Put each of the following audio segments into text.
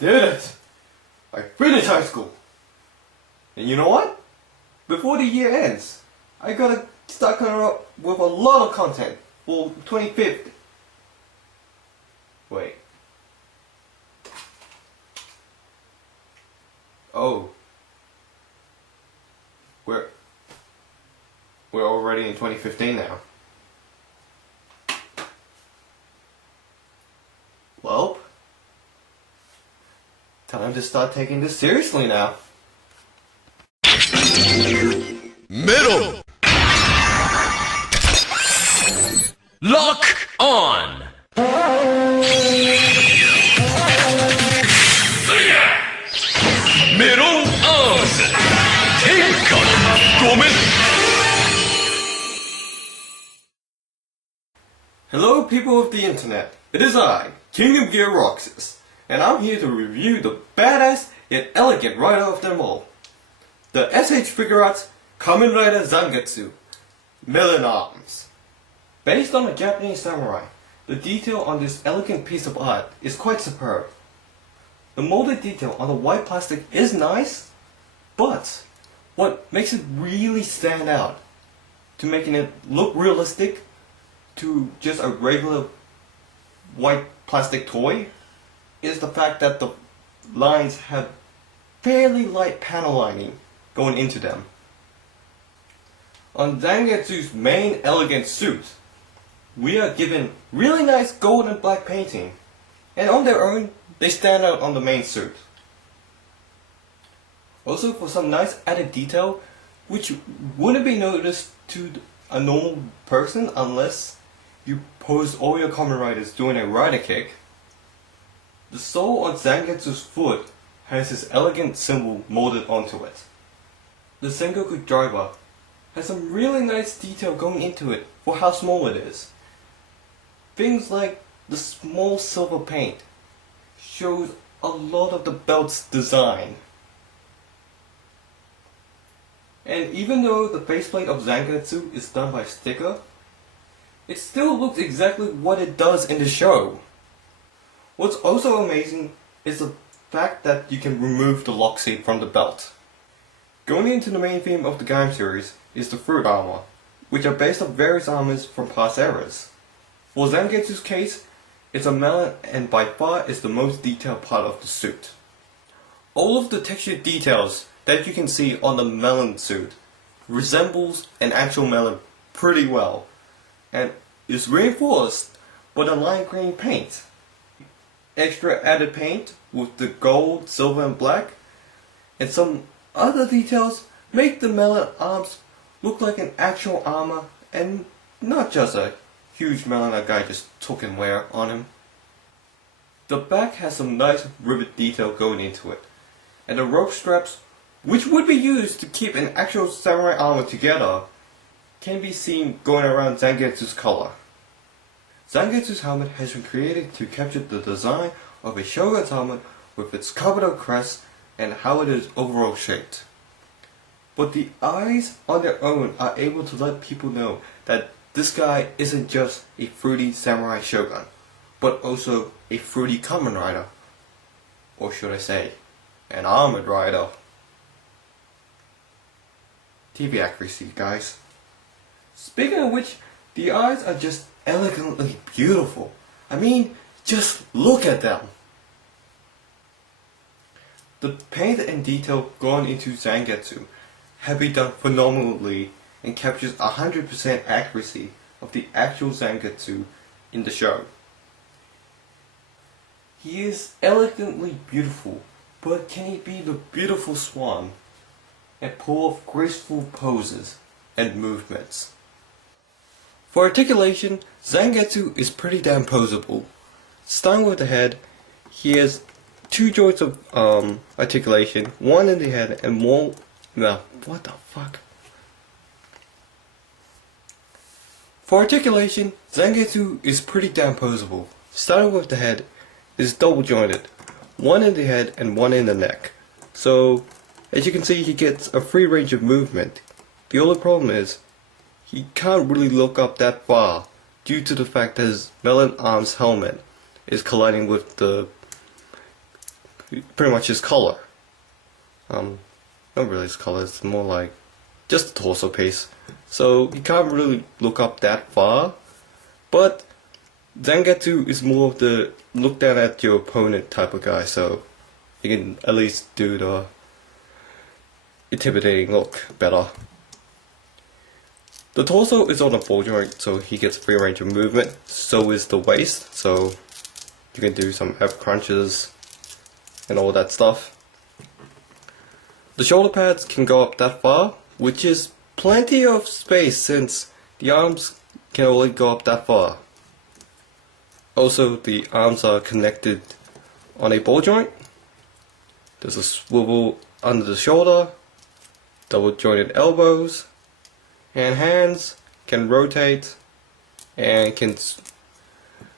did it! I finished high school! And you know what? Before the year ends, I gotta start coming up with a lot of content for 2050. Wait. Oh. We're already in 2015 now. Well, time to start taking this seriously now. Middle. Lock on. Middle arms. Take on. Hello people of the internet, it is I, KG-RoXas, and I'm here to review the badass yet elegant rider of them all. The S.H.Figuarts Kamen Rider Zangetsu Melon arms. Based on a Japanese samurai, the detail on this elegant piece of art is quite superb. The molded detail on the white plastic is nice, but what makes it really stand out, to making it look realistic to just a regular white plastic toy, is the fact that the lines have fairly light panel lining going into them. On Zangetsu's main elegant suit, we are given really nice gold and black painting, and on their own, they stand out on the main suit. Also, for some nice added detail, which wouldn't be noticed to a normal person unless you pose all your Kamen Riders doing a rider kick, the sole on Zangetsu's foot has this elegant symbol molded onto it. The Sengoku driver has some really nice detail going into it for how small it is. Things like the small silver paint shows a lot of the belt's design. And even though the faceplate of Zangetsu is done by sticker, it still looks exactly what it does in the show. What's also amazing is the fact that you can remove the lock seat from the belt. Going into the main theme of the Gaim series is the fruit armor, which are based on various armors from past eras. For Zangetsu's case, it's a melon and by far is the most detailed part of the suit. All of the textured details that you can see on the melon suit resembles an actual melon pretty well, and is reinforced by the lime green paint. Extra added paint with the gold, silver and black, and some other details make the melon arms look like an actual armor and not just a huge melon a guy just took and wear on him. The back has some nice rivet detail going into it, and the rope straps, which would be used to keep an actual samurai armor together, can be seen going around Zangetsu's collar. Zangetsu's helmet has been created to capture the design of a shogun's helmet with its Kabuto crest and how it is overall shaped. But the eyes on their own are able to let people know that this guy isn't just a fruity samurai shogun, but also a fruity Kamen Rider. Or should I say, an armored rider. TV accuracy, guys. Speaking of which, the eyes are just elegantly beautiful. I mean, just look at them. The paint and detail going into Zangetsu have been done phenomenally and captures 100% accuracy of the actual Zangetsu in the show. He is elegantly beautiful, but can he be the beautiful swan and pull off graceful poses and movements? For articulation, Zangetsu is pretty damn poseable. Starting with the head, he has two joints of articulation, one in the head and one... no, what the fuck? For articulation, Zangetsu is pretty damn poseable. Starting with the head, is double jointed, one in the head and one in the neck. So, as you can see, he gets a free range of movement. The only problem is, he can't really look up that far due to the fact that his melon arms helmet is colliding with the pretty much his color. Not really his color, it's more like just the torso piece. So you can't really look up that far, but Zangetsu is more of the look down at your opponent type of guy, so you can at least do the intimidating look better. The torso is on a ball joint, so he gets free range of movement. So is the waist, so you can do some F crunches and all that stuff. The shoulder pads can go up that far, which is plenty of space since the arms can only go up that far. Also, the arms are connected on a ball joint. There's a swivel under the shoulder, double jointed elbows, and hands can rotate and can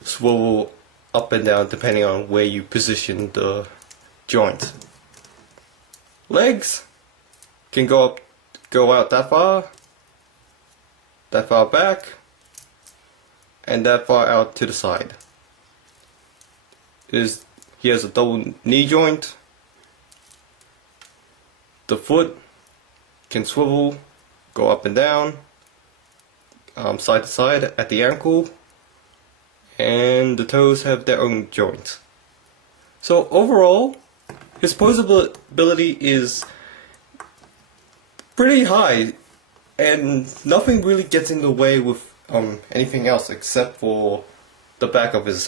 swivel up and down depending on where you position the joint. Legs can go out that far back, and that far out to the side. He has a double knee joint. The foot can swivel, go up and down, side to side at the ankle, and the toes have their own joint. So overall, his posability is pretty high, and nothing really gets in the way with anything else except for the back of his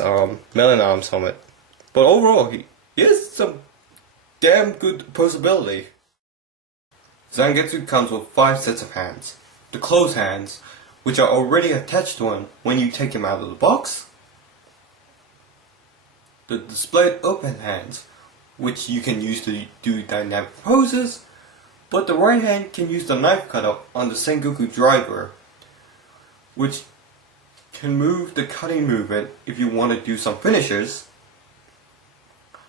Melon Arms helmet. But overall, he has some damn good posability. Zangetsu comes with 5 sets of hands. The closed hands, which are already attached to him when you take him out of the box. The displayed open hands, which you can use to do dynamic poses, but the right hand can use the knife cutter on the Sengoku driver, which can move the cutting movement if you want to do some finishers.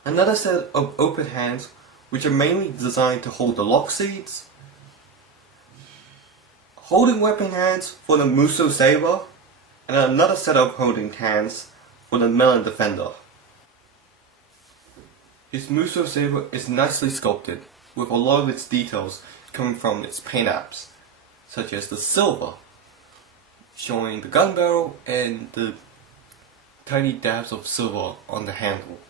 Another set of open hands, which are mainly designed to hold the lock seeds. Holding weapon hands for the Muso Saber, and another set of holding hands for the Melon Defender. His Muso Saber is nicely sculpted, with a lot of its details coming from its paint apps, such as the silver, showing the gun barrel and the tiny dabs of silver on the handle.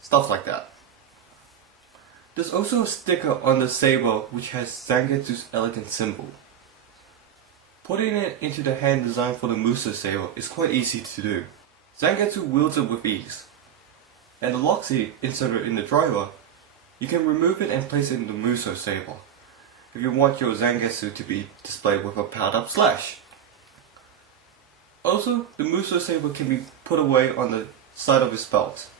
Stuff like that. There's also a sticker on the saber which has Zangetsu's elegant symbol. Putting it into the hand design for the Muso Saber is quite easy to do. Zangetsu wields it with ease. And the lock seed inserted in the driver, you can remove it and place it in the Muso Saber if you want your Zangetsu to be displayed with a powered up slash. Also, the Muso Saber can be put away on the side of his belt.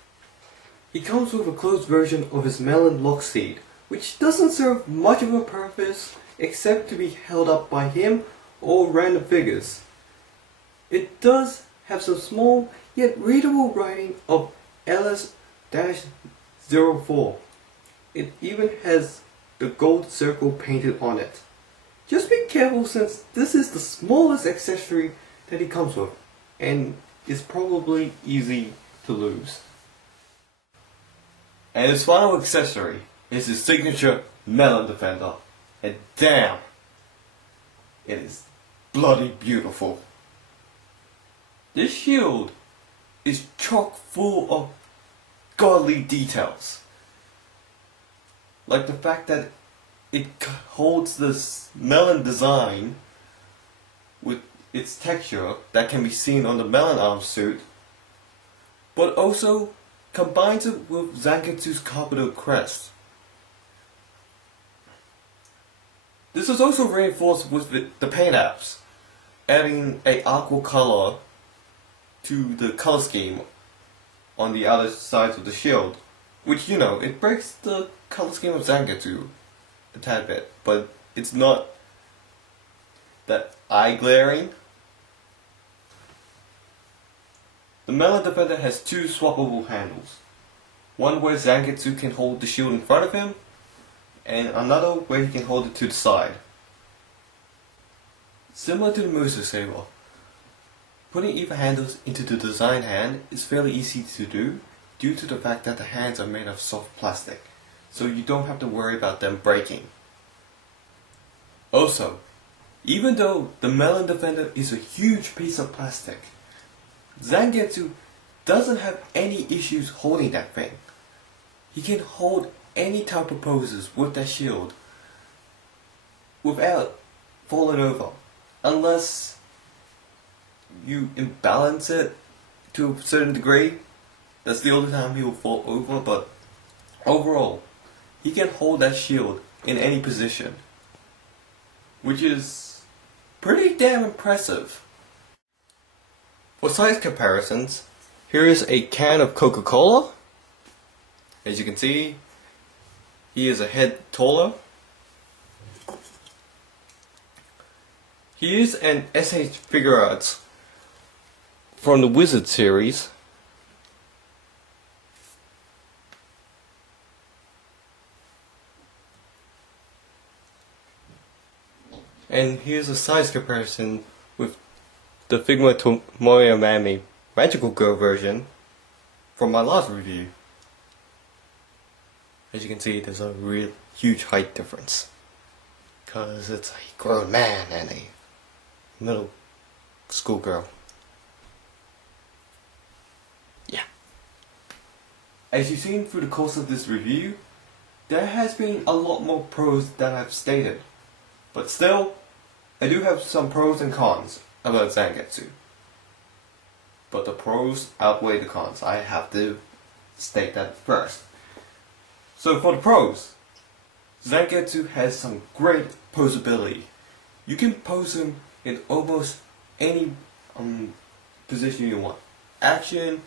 He comes with a closed version of his Melon lock seed, which doesn't serve much of a purpose except to be held up by him or random figures. It does have some small yet readable writing of LS-04. It even has the gold circle painted on it. Just be careful since this is the smallest accessory that he comes with and is probably easy to lose. And his final accessory is his signature Melon Defender, and damn, it is bloody beautiful. This shield is chock full of godly details, like the fact that it holds this melon design with its texture that can be seen on the Melon Arm suit, but also combines it with Zangetsu's capital crest. This is also reinforced with the paint apps, adding a aqua color to the color scheme on the outer sides of the shield, which, you know, it breaks the color scheme of Zangetsu a tad bit, but it's not that eye glaring. The Melon Defender has 2 swappable handles. One where Zangetsu can hold the shield in front of him, and another where he can hold it to the side. Similar to the Muso Saber, putting either handles into the design hand is fairly easy to do, due to the fact that the hands are made of soft plastic, so you don't have to worry about them breaking. Also, even though the Melon Defender is a huge piece of plastic, Zangetsu doesn't have any issues holding that thing. He can hold any type of poses with that shield without falling over, unless you imbalance it to a certain degree. That's the only time he will fall over, but overall, he can hold that shield in any position, which is pretty damn impressive. For size comparisons, here is a can of Coca-Cola. As you can see, he is a head taller. He is an S.H.Figuarts from the Wizard series. And here's a size comparison with the Figma Tomoyamami Magical Girl version from my last review. As you can see, there's a real huge height difference, because it's a grown man and a middle school girl. Yeah. As you've seen through the course of this review, there has been a lot more pros than I've stated. But still, I do have some pros and cons about Zangetsu. But the pros outweigh the cons. I have to state that first. So for the pros, Zangetsu has some great posability. You can pose him in almost any position you want. Action,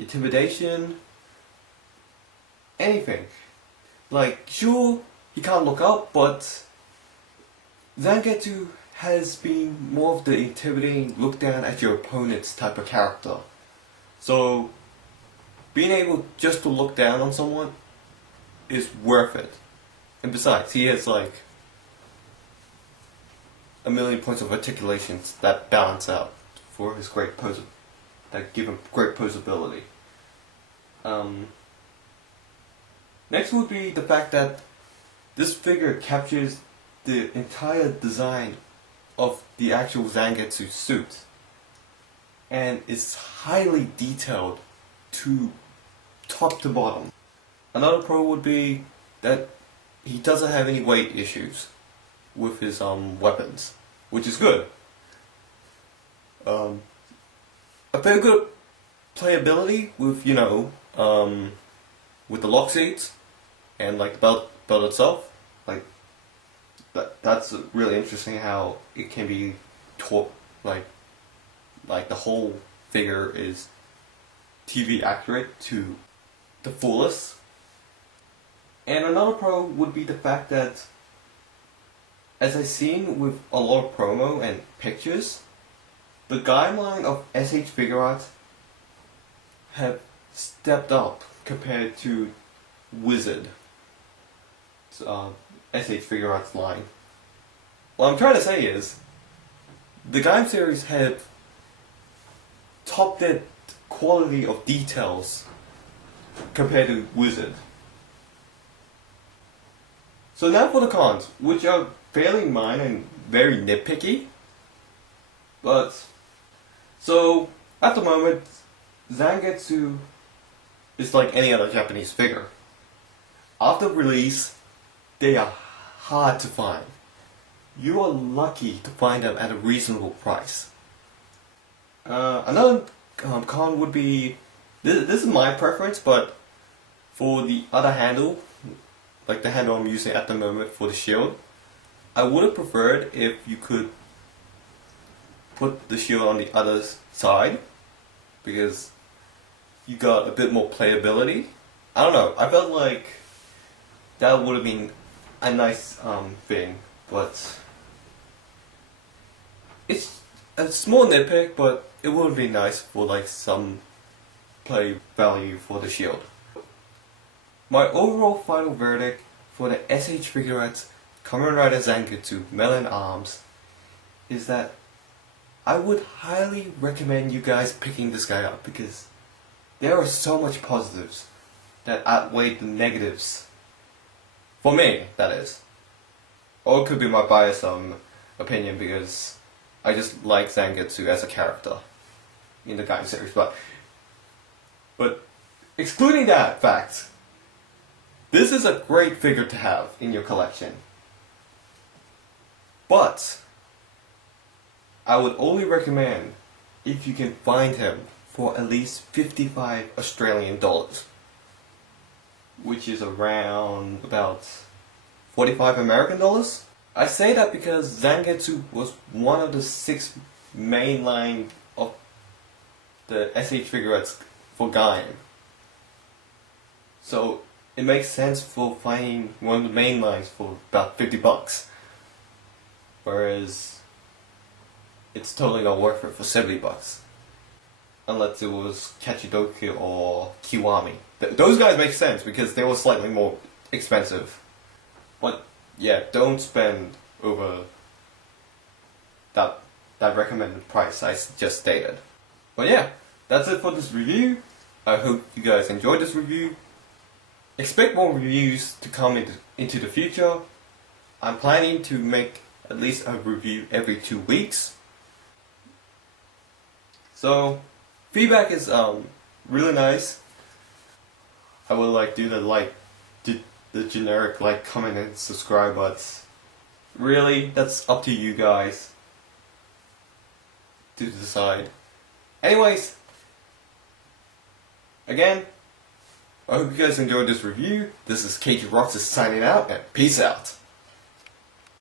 intimidation, anything. Like, sure, he can't look up, but Zangetsu has been more of the intimidating, look down at your opponents type of character. So, being able just to look down on someone is worth it. And besides, he has like a million points of articulations that balance out for his great pose, that give him great posability. Next would be the fact that this figure captures the entire design of the actual Zangetsu suit, and is highly detailed to top to bottom. Another pro would be that he doesn't have any weight issues with his weapons, which is good. A very good playability with, you know, with the lock seats and like the belt itself. Like that's really interesting how it can be taught, like the whole figure is TV accurate to the fullest. And another pro would be the fact that, as I've seen with a lot of promo and pictures, the Gaim line of S.H.Figuarts have stepped up compared to Wizard S.H.Figuarts line. What I'm trying to say is, the Gaim series have topped their quality of details compared to Wizard. So now for the cons, which are fairly minor and very nitpicky. But, so, at the moment, Zangetsu is like any other Japanese figure. After release, they are hard to find. You are lucky to find them at a reasonable price. Another con would be, this is my preference, but for the other handle, like the handle I'm using at the moment for the shield, I would have preferred if you could put the shield on the other side, because you got a bit more playability. I don't know, I felt like that would have been a nice thing, but it's a small nitpick, but it would be nice for like some play value for the shield. My overall final verdict for the S.H.Figuarts Kamen Rider Zangetsu Melon arms is that I would highly recommend you guys picking this guy up, because there are so much positives that outweigh the negatives. For me, that is. Or it could be my biased opinion because I just like Zangetsu as a character in the Gaim series. But excluding that fact, this is a great figure to have in your collection. But I would only recommend if you can find him for at least 55 Australian dollars, which is around about 45 American dollars. I say that because Zangetsu was one of the 6 main line of the S.H.Figuarts for Gaim. So it makes sense for finding one of the main lines for about 50 bucks. Whereas it's totally not worth it for 70 bucks. Unless it was Kachidoki or Kiwami. Those guys make sense because they were slightly more expensive. But yeah, don't spend over that recommended price I just stated. But yeah, that's it for this review. I hope you guys enjoyed this review. Expect more reviews to come into the future. I'm planning to make at least a review every 2 weeks. So feedback is really nice. I would like do the generic like, comment and subscribe, but really that's up to you guys to decide. Anyways, again, I hope you guys enjoyed this review. This is KG-RoXas signing out, and peace out.